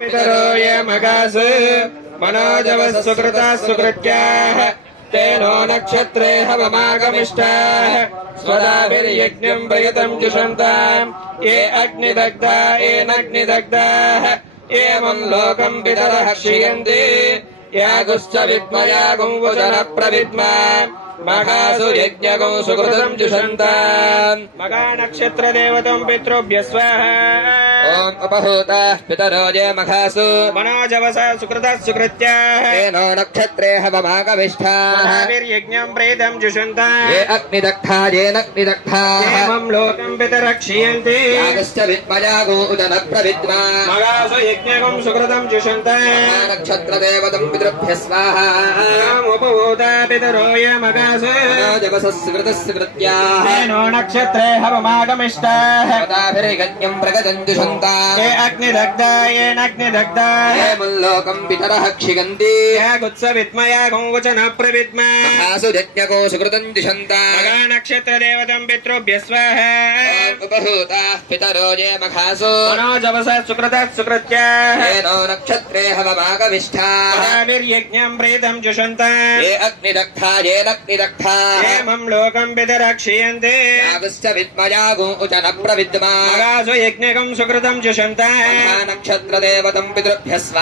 पितरो ये मगासु मनोजवः सुकृताः सुकृत्याः तेनो नक्षत्रे हवमागमिष्टाः स्वदाभिर्यज्ञम् प्रयुतम् जुषन्ताम् ये अग्निदग्धा येनग्निदग्धाः एवम् लोकम् पितरः क्षीयन्ति यागुश्च विद्मयागुम् वचनः प्रविद्मा मगासु यज्ञगौ सुकृतम् जुषन्ताम् मगा नक्षत्र देवतम् पितृभ्यः स्वाहा ओम अपहूताः पितरो ये मघासु मनोजवसा सुकृताः सुकृत्याः तेनो नक्षत्रे हवमागमिष्ठाः स्वदाभिर्यज्ञम् प्रेतम् जुषन्ताम् ये अग्निदग्धा येनग्निदग्धाः एवम् लोकम् पितरः क्षीयन्ति यागश्च विद्मयागो उदनः प्रविद्मा मगासु यज्ञगम् सुकृतम् जुषन्ताम् नक्षत्र देवतम् पितृभ्यः स्वाहा उपभूता पितरो ये मगासु मनोजवसः सुकृतः सुकृत्याः तेनो नक्षत्रे हवमागमिष्टाः स्वदाभिर्यज्ञम् प्रगतम् जुषन्ताम् ये अग्निदग्धा येनग्निदग्धा मुल्लोकम् पितरः क्षिगन्ति यागुत्स विद्मयागो वचनः प्रविद्मा मघासु यज्ञगो सुकृतम् जुषन्ताम् मगा नक्षत्र देवतम् पितृभ्यः स्वाहा उपहूताः पितरो ये मघासु मनोजवसः सुकृतः सुकृत्याः तेनो नक्षत्रे हवमागमिष्ठाः स्वदाभिर्यज्ञम् प्रेतम् जुषन्ताम् ये अग्निदग्धा येनग्निदग्धाः एवम् लोकम् पितरः क्षीयन्ति यागश्च विद्मयागो वचनः प्रविद्मा मघासु यज्ञगम् सुकृतम् जुषन्ताम् नक्षत्र देवतम् पितृभ्यः स्वाहा